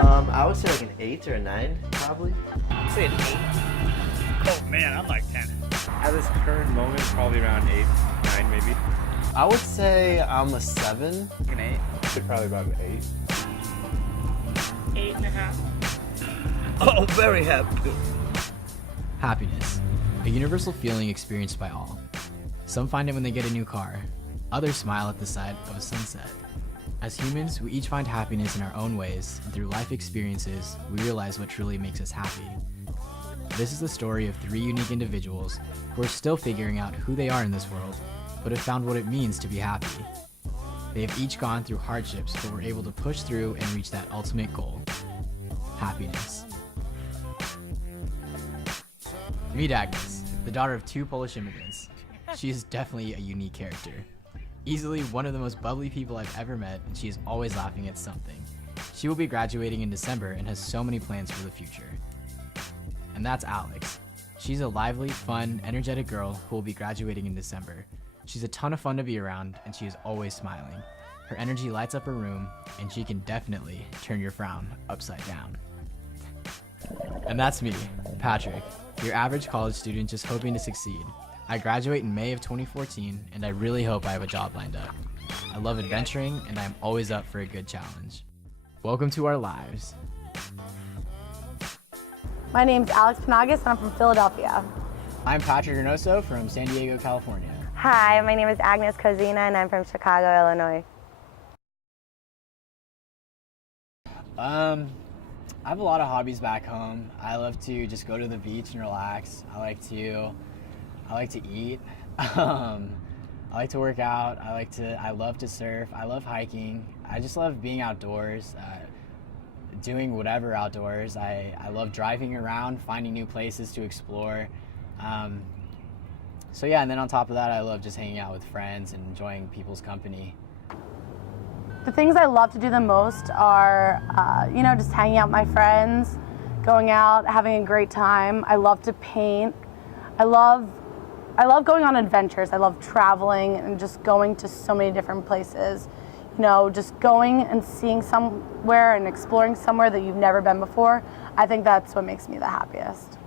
I would say like an 8 or a 9, probably. I'd say an 8. Oh man, I'm like 10. At this current moment, probably around 8, 9 maybe. I would say I'm a 7. An 8. I'd probably about an 8. 8.5. Oh, very happy. Happiness, a universal feeling experienced by all. Some find it when they get a new car. Others smile at the sight of a sunset. As humans, we each find happiness in our own ways, and through life experiences, we realize what truly makes us happy. This is the story of 3 unique individuals who are still figuring out who they are in this world, but have found what it means to be happy. They have each gone through hardships, but were able to push through and reach that ultimate goal: happiness. Meet Agnes, the daughter of 2 Polish immigrants. She is definitely a unique character. Easily one of the most bubbly people I've ever met, and she is always laughing at something. She will be graduating in December and has so many plans for the future. And that's Alex. She's a lively, fun, energetic girl who will be graduating in December. She's a ton of fun to be around, and she is always smiling. Her energy lights up her room, and she can definitely turn your frown upside down. And that's me, Patrick, your average college student just hoping to succeed. I graduate in May of 2014, and I really hope I have a job lined up. I love adventuring, and I'm always up for a good challenge. Welcome to our lives. My name's Alex Panagas, and I'm from Philadelphia. I'm Patrick Reynoso from San Diego, California. Hi, my name is Agnes Kozina, and I'm from Chicago, Illinois. I have a lot of hobbies back home. I love to just go to the beach and relax. I like to eat. I like to work out. I love to surf. I love hiking. I just love being outdoors, doing whatever outdoors. I love driving around, finding new places to explore. So yeah, and then on top of that, I love just hanging out with friends and enjoying people's company. The things I love to do the most are, just hanging out with my friends, going out, having a great time. I love to paint. I love going on adventures. I love traveling and just going to so many different places. Just going and seeing somewhere and exploring somewhere that you've never been before. I think that's what makes me the happiest.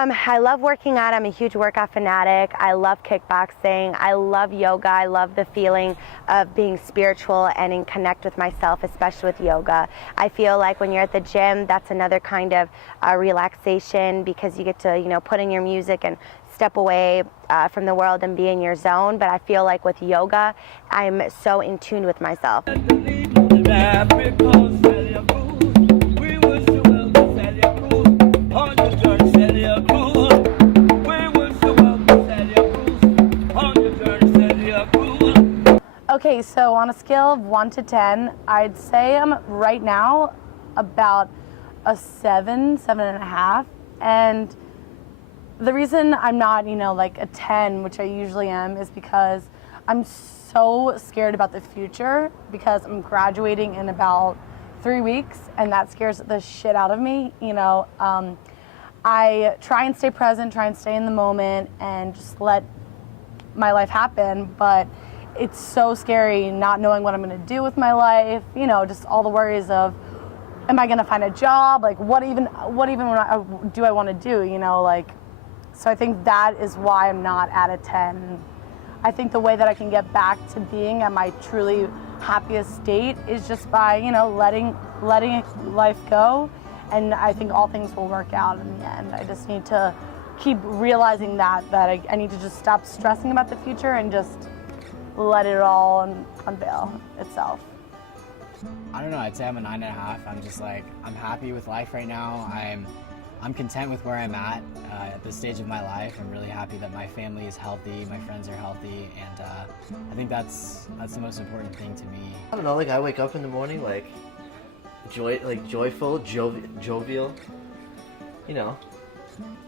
I love working out. I'm a huge workout fanatic. I love kickboxing. I love yoga. I love the feeling of being spiritual and in connect with myself, especially with yoga. I feel like when you're at the gym, that's another kind of relaxation because you get to, put in your music and step away from the world and be in your zone. But I feel like with yoga, I'm so in tune with myself. Okay, so on a scale of 1 to 10, I'd say I'm right now about a 7.5. And the reason I'm not, like a 10, which I usually am, is because I'm so scared about the future because I'm graduating in about 3 weeks, and that scares the shit out of me. I try and stay present, try and stay in the moment, and just let my life happen, but it's so scary not knowing what I'm going to do with my life, just all the worries of, am I going to find a job? Like, what even do I want to do, so I think that is why I'm not at a 10. I think the way that I can get back to being at my truly happiest state is just by, letting life go, and I think all things will work out in the end. I just need to keep realizing that I need to just stop stressing about the future and just let it all unveil itself. I don't know, I'd say I'm a 9.5. I'm just I'm happy with life right now. I'm content with where I'm at this stage of my life. I'm really happy that my family is healthy, my friends are healthy, and I think that's the most important thing to me. I don't know, I wake up in the morning joyful, jovial.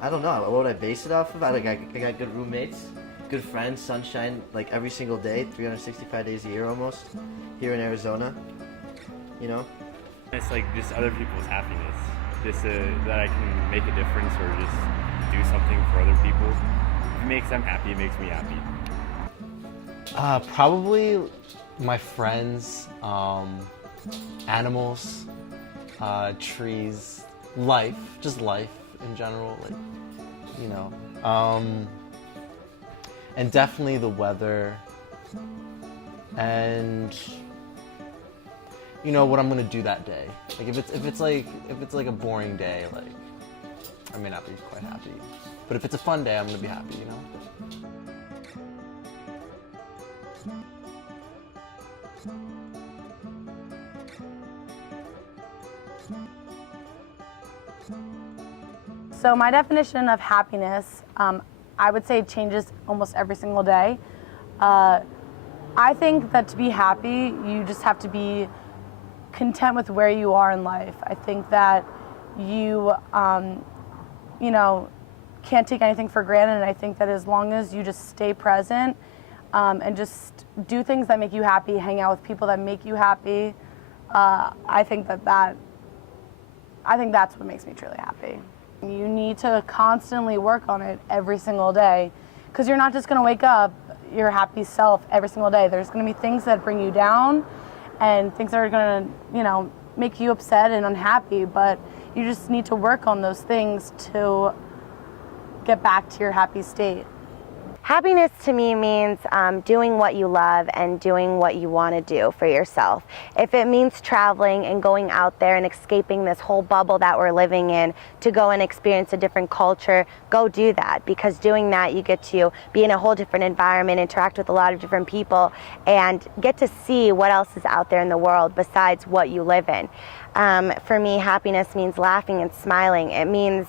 I don't know, what would I base it off of? I got good roommates, good friends, sunshine every single day, 365 days a year almost, here in Arizona, It's just other people's happiness, just that I can make a difference or just do something for other people. If it makes them happy, it makes me happy. Probably my friends, animals, trees, life, just life in general, like, you know. And definitely the weather, and you know what I'm gonna do that day. Like if it's like a boring day, like I may not be quite happy. But if it's a fun day, I'm gonna be happy, you know? So my definition of happiness, I would say changes almost every single day. I think that to be happy, you just have to be content with where you are in life. I think that you, you know, can't take anything for granted, and I think that as long as you just stay present and just do things that make you happy, hang out with people that make you happy, I think that's what makes me truly happy. You need to constantly work on it every single day, because you're not just going to wake up your happy self every single day. There's going to be things that bring you down and things that are going to, you know, make you upset and unhappy, but you just need to work on those things to get back to your happy state. Happiness to me means doing what you love and doing what you want to do for yourself. If it means traveling and going out there and escaping this whole bubble that we're living in to go and experience a different culture, go do that, because doing that you get to be in a whole different environment, interact with a lot of different people, and get to see what else is out there in the world besides what you live in. For me, happiness means laughing and smiling. It means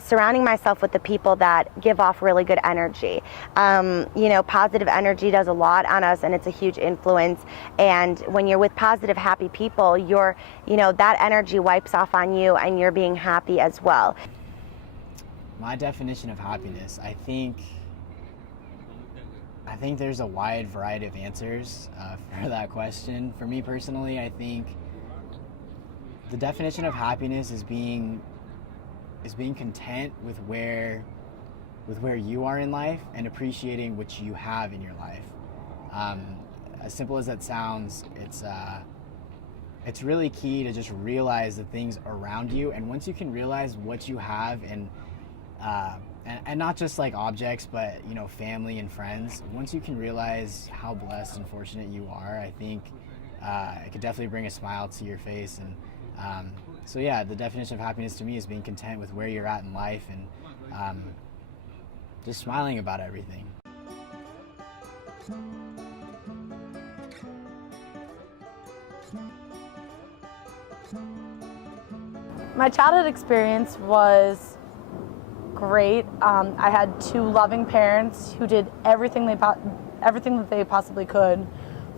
surrounding myself with the people that give off really good energy. You know, positive energy does a lot on us, and it's a huge influence. And when you're with positive, happy people, you know, that energy wipes off on you, and you're being happy as well. My definition of happiness, I think there's a wide variety of answers for that question. For me personally, I think the definition of happiness is being content with where you are in life and appreciating what you have in your life. As simple as that sounds, it's really key to just realize the things around you, and once you can realize what you have and not just like objects, but you know, family and friends, once you can realize how blessed and fortunate you are, I think it could definitely bring a smile to your face. And so yeah, the definition of happiness to me is being content with where you're at in life and just smiling about everything. My childhood experience was great. I had two loving parents who did everything that they possibly could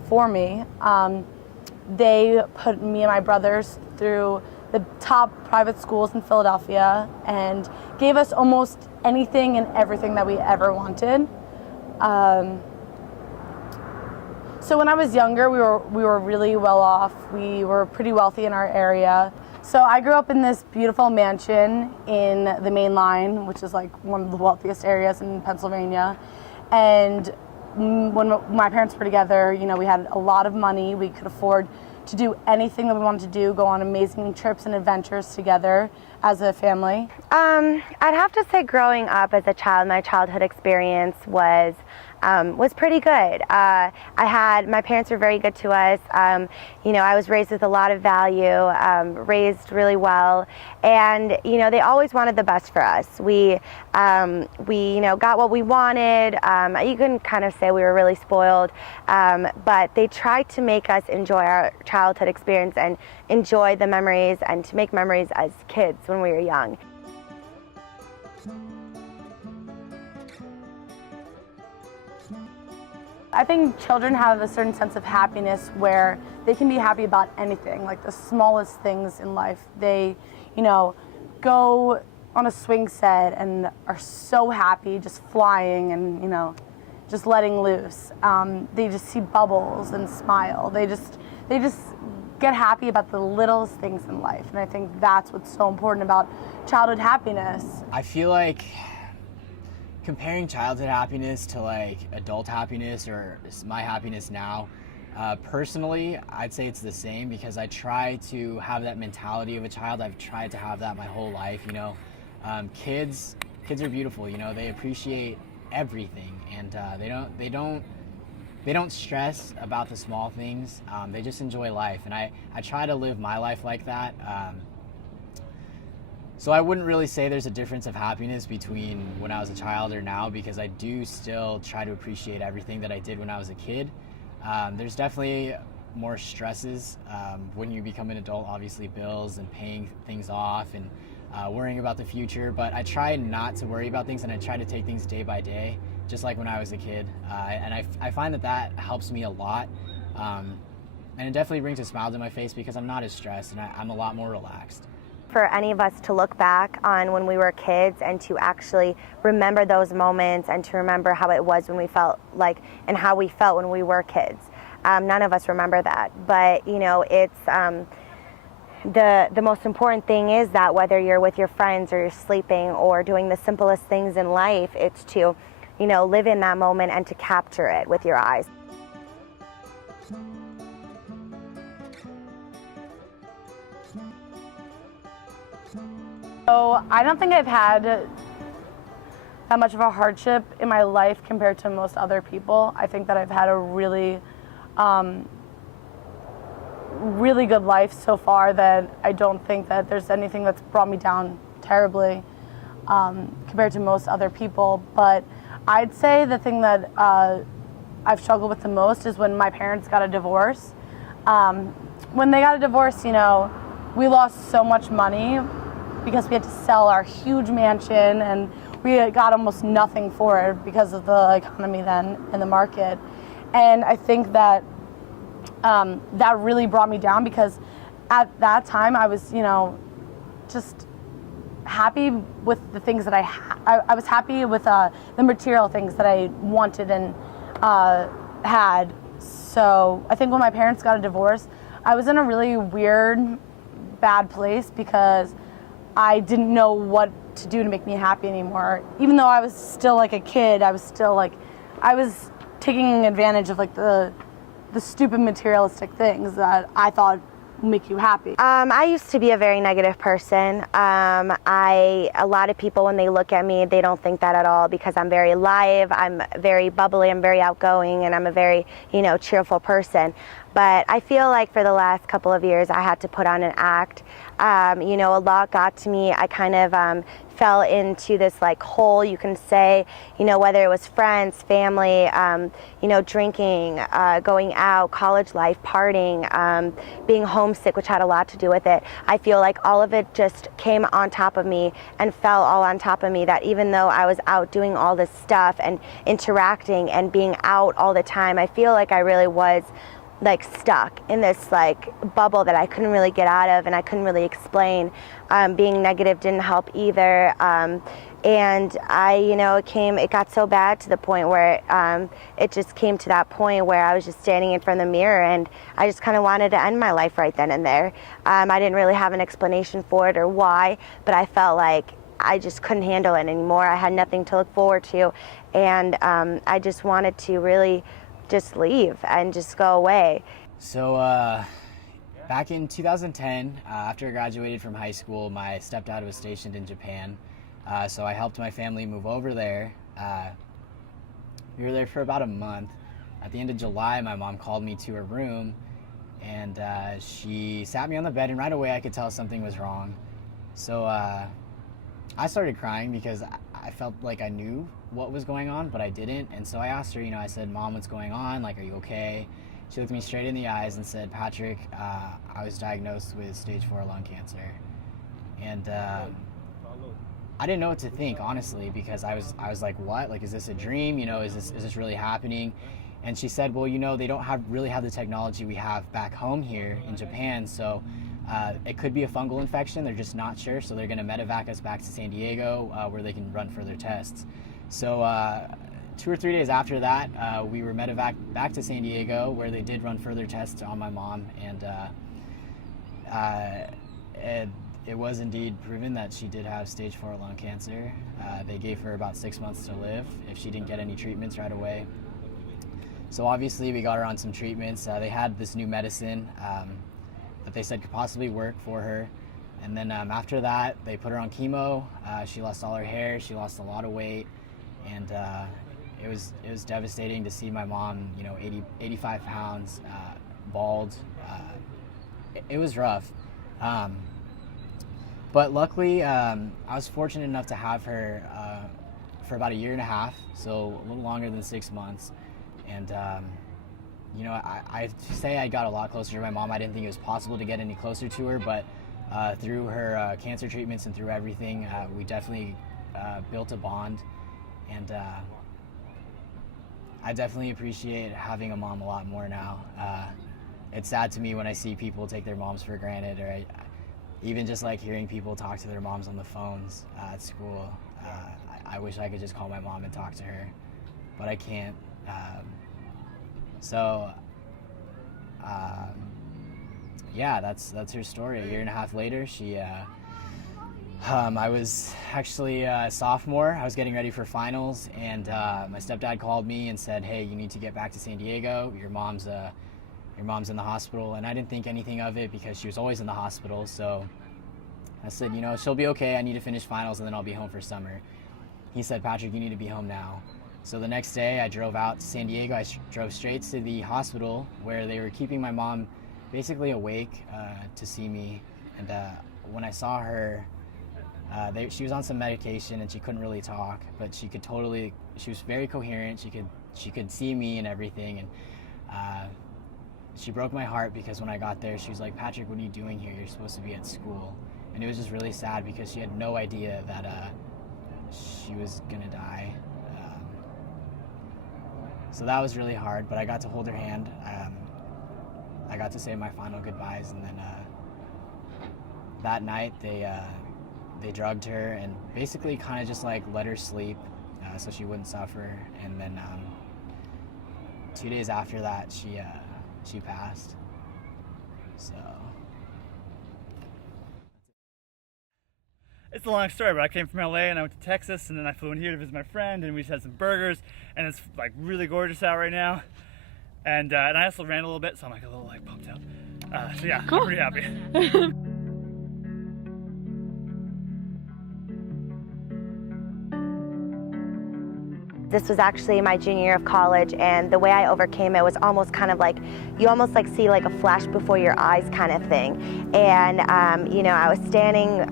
for me. They put me and my brothers through the top private schools in Philadelphia and gave us almost anything and everything that we ever wanted. So when I was younger, we were really well off. We were pretty wealthy in our area. So I grew up in this beautiful mansion in the Main Line, which is like one of the wealthiest areas in Pennsylvania. And when my parents were together, you know, we had a lot of money. We could afford to do anything that we wanted to do, go on amazing trips and adventures together as a family. I'd have to say growing up as a child, my childhood experience was pretty good. My parents were very good to us. You know, I was raised with a lot of value, raised really well, and you know, they always wanted the best for us. We you know, got what we wanted. You can kind of say we were really spoiled, but they tried to make us enjoy our childhood experience and enjoy the memories and to make memories as kids when we were young. I think children have a certain sense of happiness where they can be happy about anything, like the smallest things in life. They, you know, go on a swing set and are so happy just flying and, you know, just letting loose. They just see bubbles and smile. They just get happy about the littlest things in life. And I think that's what's so important about childhood happiness. I feel like comparing childhood happiness to like adult happiness or my happiness now, Personally, I'd say it's the same because I try to have that mentality of a child. I've tried to have that my whole life. Kids are beautiful. They appreciate everything, and they don't stress about the small things. They just enjoy life, and I try to live my life like that. So I wouldn't really say there's a difference of happiness between when I was a child or now, because I do still try to appreciate everything that I did when I was a kid. There's definitely more stresses when you become an adult, obviously bills and paying things off and worrying about the future, but I try not to worry about things, and I try to take things day by day, just like when I was a kid. And I find that helps me a lot. And it definitely brings a smile to my face because I'm not as stressed and I'm a lot more relaxed. For any of us to look back on when we were kids and to actually remember those moments and to remember how it was when we felt like, and how we felt when we were kids. None of us remember that, but it's the most important thing is that whether you're with your friends or you're sleeping or doing the simplest things in life, it's to live in that moment and to capture it with your eyes. So I don't think I've had that much of a hardship in my life compared to most other people. I think that I've had a really, really good life so far, that I don't think that there's anything that's brought me down terribly compared to most other people. But I'd say the thing that I've struggled with the most is when my parents got a divorce. When they got a divorce, we lost so much money because we had to sell our huge mansion, and we got almost nothing for it because of the economy then in the market. And I think that that really brought me down, because at that time I was, just happy with the things that I was happy with the material things that I wanted and had. So I think when my parents got a divorce, I was in a really weird, bad place, because I didn't know what to do to make me happy anymore. Even though I was still like a kid, I was taking advantage of like the stupid materialistic things that I thought would make you happy. I used to be a very negative person. A lot of people, when they look at me, they don't think that at all, because I'm very live, I'm very bubbly, I'm very outgoing, and I'm a very, cheerful person. But I feel like for the last couple of years, I had to put on an act. A lot got to me. I kind of fell into this like hole, you can say, whether it was friends, family, drinking, going out, college life, partying, being homesick, which had a lot to do with it. I feel like all of it just came on top of me and fell all on top of me, that even though I was out doing all this stuff and interacting and being out all the time, I feel like I really was like stuck in this like bubble that I couldn't really get out of and I couldn't really explain. Being negative didn't help either. And it got so bad to the point where it just came to that point where I was just standing in front of the mirror and I just kind of wanted to end my life right then and there. I didn't really have an explanation for it or why, but I felt like I just couldn't handle it anymore. I had nothing to look forward to, and I just wanted to really just leave and just go away. So back in 2010, after I graduated from high school, my stepdad was stationed in Japan. So I helped my family move over there. We were there for about a month. At the end of July, my mom called me to her room, and she sat me on the bed, and right away I could tell something was wrong. So I started crying because I felt like I knew what was going on, but I didn't. And so I asked her, I said, "Mom, what's going on? Like, are you okay?" She looked me straight in the eyes and said, "Patrick, I was diagnosed with stage 4 lung cancer." And I didn't know what to think, honestly, because I was like, what? Like, is this a dream? Is this really happening? And she said, well, they don't really have the technology we have back home here in Japan, so it could be a fungal infection. They're just not sure, so they're going to medevac us back to San Diego where they can run further tests. So 2 or 3 days after that, we were medevac back to San Diego, where they did run further tests on my mom, and it was indeed proven that she did have stage 4 lung cancer. They gave her about 6 months to live if she didn't get any treatments right away. So obviously we got her on some treatments. They had this new medicine that they said could possibly work for her. And then after that, they put her on chemo. She lost all her hair. She lost a lot of weight. And it was devastating to see my mom, 85 pounds, bald. It was rough. But luckily, I was fortunate enough to have her for about 1.5 years, so a little longer than 6 months. And, I say I got a lot closer to my mom. I didn't think it was possible to get any closer to her, but through her cancer treatments and through everything, we definitely built a bond. And I definitely appreciate having a mom a lot more now. It's sad to me when I see people take their moms for granted, or even just like hearing people talk to their moms on the phones at school. I wish I could just call my mom and talk to her, but I can't. Yeah, that's her story. 1.5 years later, she. I was actually a sophomore. I was getting ready for finals, and my stepdad called me and said, "Hey, you need to get back to San Diego. Your mom's in the hospital." And I didn't think anything of it because she was always in the hospital. So I said, she'll be okay. I need to finish finals, and then I'll be home for summer. He said, "Patrick, you need to be home now." So the next day, I drove out to San Diego. I drove straight to the hospital where they were keeping my mom basically awake to see me. And when I saw her, she was on some medication and she couldn't really talk, but she was very coherent. She could see me and everything. And she broke my heart because when I got there, she was like, "Patrick, what are you doing here? You're supposed to be at school." And it was just really sad because she had no idea that she was gonna die. So that was really hard, but I got to hold her hand. I got to say my final goodbyes, and then that night they drugged her and basically kind of just like let her sleep so she wouldn't suffer. And then 2 days after that, she passed. So It's a long story, but I came from LA and I went to Texas, and then I flew in here to visit my friend, and we just had some burgers, and it's like really gorgeous out right now. And I also ran a little bit, so I'm like a little like pumped up. So yeah, cool. I'm pretty happy. This was actually my junior year of college, and the way I overcame it was almost kind of like, you almost like see like a flash before your eyes kind of thing. And I was standing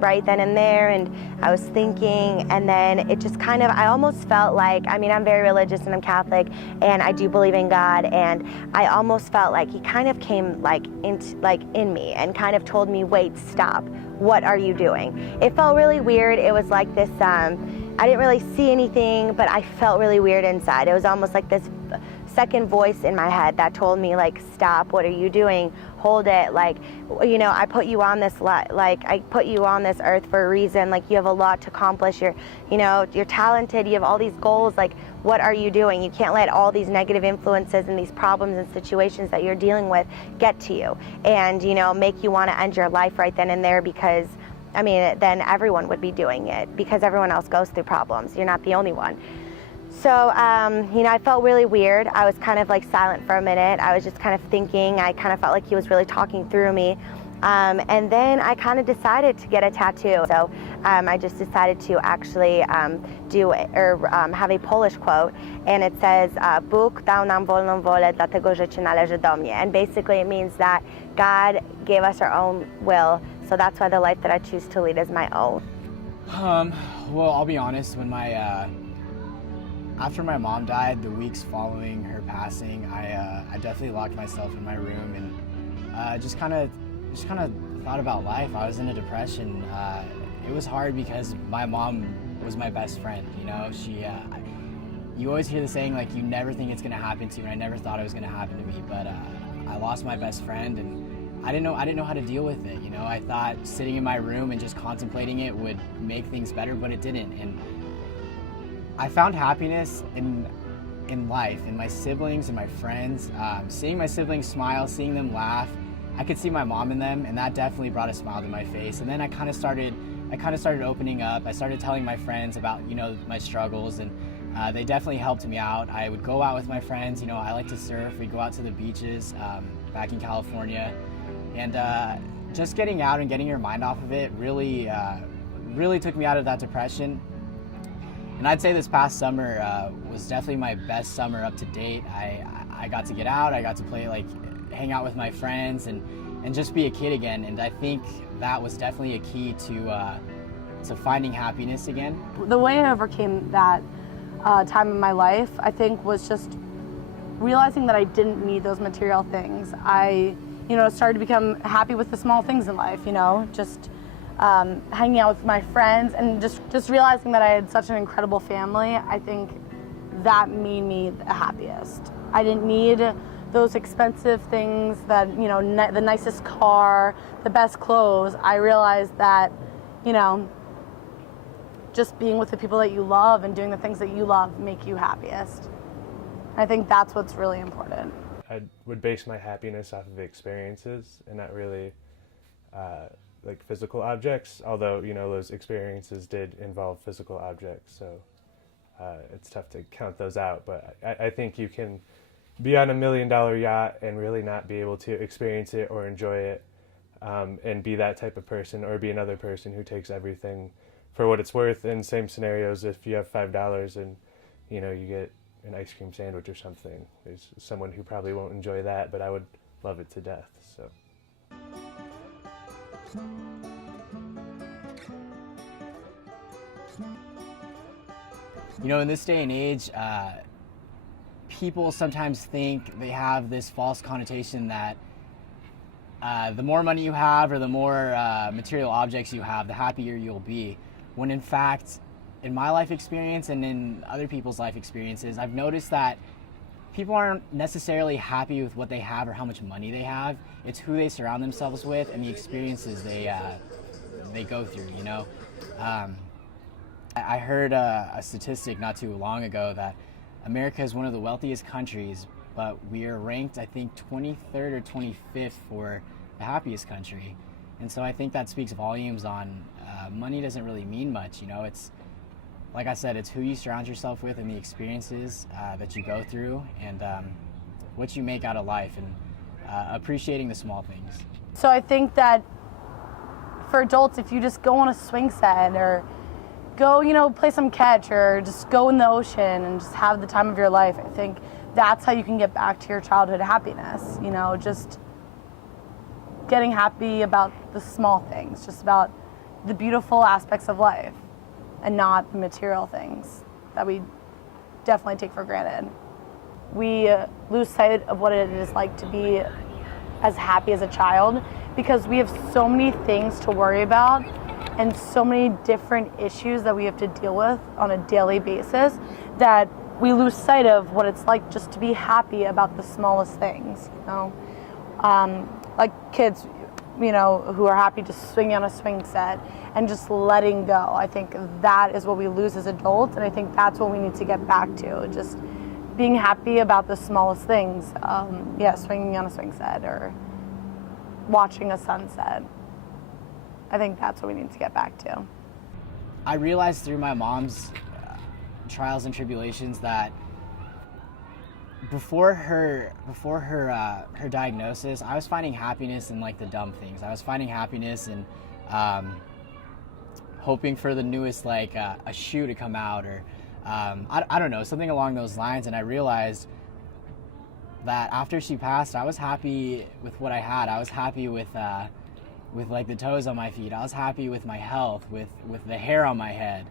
right then and there, and I was thinking, and then it just kind of, I almost felt like, I'm very religious and I'm Catholic, and I do believe in God, and I almost felt like he kind of came in me and kind of told me, "Wait, stop, what are you doing?" It felt really weird. It was like this, I didn't really see anything, but I felt really weird inside. It was almost like this second voice in my head that told me, like, "Stop, what are you doing? Hold it, like, I put you on this, I put you on this earth for a reason. Like, you have a lot to accomplish. You're talented, you have all these goals. Like, what are you doing? You can't let all these negative influences and these problems and situations that you're dealing with get to you and, make you want to end your life right then and there, because then everyone would be doing it, because everyone else goes through problems. You're not the only one." So, I felt really weird. I was kind of like silent for a minute. I was just kind of thinking. I kind of felt like he was really talking through me. And then I kind of decided to get a tattoo. So I just decided to actually have a Polish quote, and it says, "Bóg dał nam wolną wolę, dlatego że ci należy do mnie." And basically it means that God gave us our own will, so that's why the life that I choose to lead is my own. Well, I'll be honest, when after my mom died, the weeks following her passing, I definitely locked myself in my room and just kind of thought about life. I was in a depression. It was hard because my mom was my best friend. You always hear the saying, like, you never think it's gonna happen to you, and I never thought it was gonna happen to me. But I lost my best friend, and I didn't know how to deal with it. I thought sitting in my room and just contemplating it would make things better, but it didn't. And I found happiness in life, in my siblings and my friends. Seeing my siblings smile, seeing them laugh, I could see my mom in them, and that definitely brought a smile to my face. And then I kind of started opening up. I started telling my friends about my struggles, and They definitely helped me out. I would go out with my friends. You know, I like to surf. We'd go out to the beaches back in California, and just getting out and getting your mind off of it really took me out of that depression. And I'd say this past summer was definitely my best summer up to date. I got to get out. I got to play, like, hang out with my friends and just be a kid again. And I think that was definitely a key to finding happiness again. The way I overcame that time in my life, I think, was just realizing that I didn't need those material things. I, started to become happy with the small things in life, just hanging out with my friends and just realizing that I had such an incredible family. I think that made me the happiest. I didn't need those expensive things that, the nicest car, the best clothes. I realized that, just being with the people that you love and doing the things that you love make you happiest. I think that's what's really important. I would base my happiness off of experiences and not really like physical objects, although, those experiences did involve physical objects, so it's tough to count those out. But I think you can be on $1 million yacht and really not be able to experience it or enjoy it, and be that type of person, or be another person who takes everything for what it's worth. In same scenarios, if you have $5 and you get an ice cream sandwich or something, there's someone who probably won't enjoy that, but I would love it to death. So in this day and age, people sometimes think they have this false connotation that the more money you have or the more material objects you have, the happier you'll be. When in fact, in my life experience and in other people's life experiences, I've noticed that people aren't necessarily happy with what they have or how much money they have. It's who they surround themselves with and the experiences they go through, I heard a statistic not too long ago that America is one of the wealthiest countries, but we are ranked, I think, 23rd or 25th for the happiest country. And so I think that speaks volumes on money doesn't really mean much. It's, like I said, it's who you surround yourself with and the experiences that you go through and what you make out of life, and appreciating the small things. So I think that for adults, if you just go on a swing set or go, play some catch or just go in the ocean and just have the time of your life, I think that's how you can get back to your childhood happiness, just getting happy about the small things, just about the beautiful aspects of life and not the material things that we definitely take for granted. We lose sight of what it is like to be as happy as a child because we have so many things to worry about and so many different issues that we have to deal with on a daily basis that we lose sight of what it's like just to be happy about the smallest things, like kids, who are happy just swinging on a swing set and just letting go. I think that is what we lose as adults, and I think that's what we need to get back to, just being happy about the smallest things. Swinging on a swing set or watching a sunset. I think that's what we need to get back to. I realized through my mom's trials and tribulations that before her diagnosis, I was finding happiness in like the dumb things. I was finding happiness in hoping for the newest a shoe to come out, or I don't know, something along those lines. And I realized that after she passed, I was happy with what I had. I was happy with like the toes on my feet. I was happy with my health, with the hair on my head.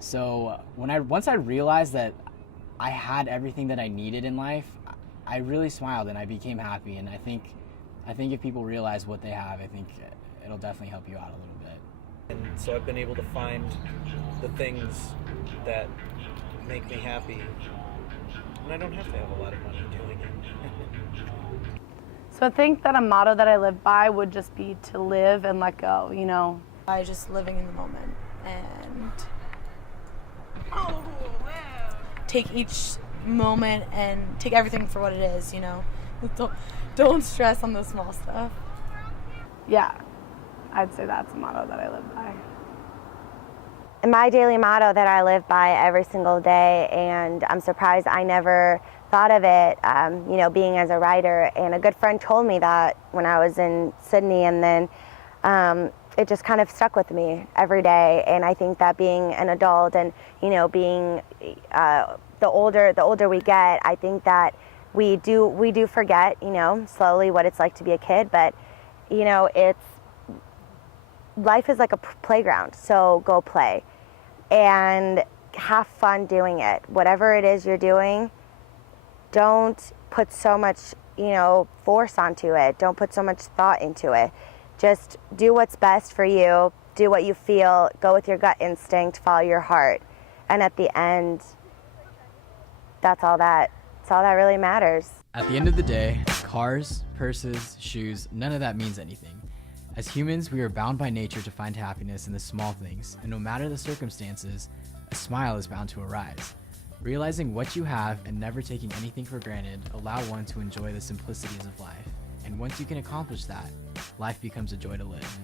So once I realized that I had everything that I needed in life, I really smiled and I became happy. And I think if people realize what they have, I think it'll definitely help you out a little bit. And so I've been able to find the things that make me happy, and I don't have to have a lot of money doing it. So I think that a motto that I live by would just be to live and let go, by just living in the moment and take each moment and take everything for what it is, Don't stress on the small stuff. Yeah, I'd say that's a motto that I live by. my daily motto that I live by every single day, and I'm surprised I never thought of it, you know, being as a writer. And a good friend told me that when I was in Sydney, and then it just kind of stuck with me every day. And I think that being an adult and, you know, being the older we get, I think that we do forget, you know, slowly what it's like to be a kid. But, you know, life is like a playground, so go play and have fun doing it. Whatever it is you're doing, don't put so much, you know, force onto it. Don't put so much thought into it. Just do what's best for you. Do what you feel. Go with your gut instinct. Follow your heart. And at the end, that's all that really matters. At the end of the day, cars, purses, shoes, none of that means anything. As humans, we are bound by nature to find happiness in the small things, and no matter the circumstances, a smile is bound to arise. Realizing what you have and never taking anything for granted allow one to enjoy the simplicities of life. And once you can accomplish that, life becomes a joy to live.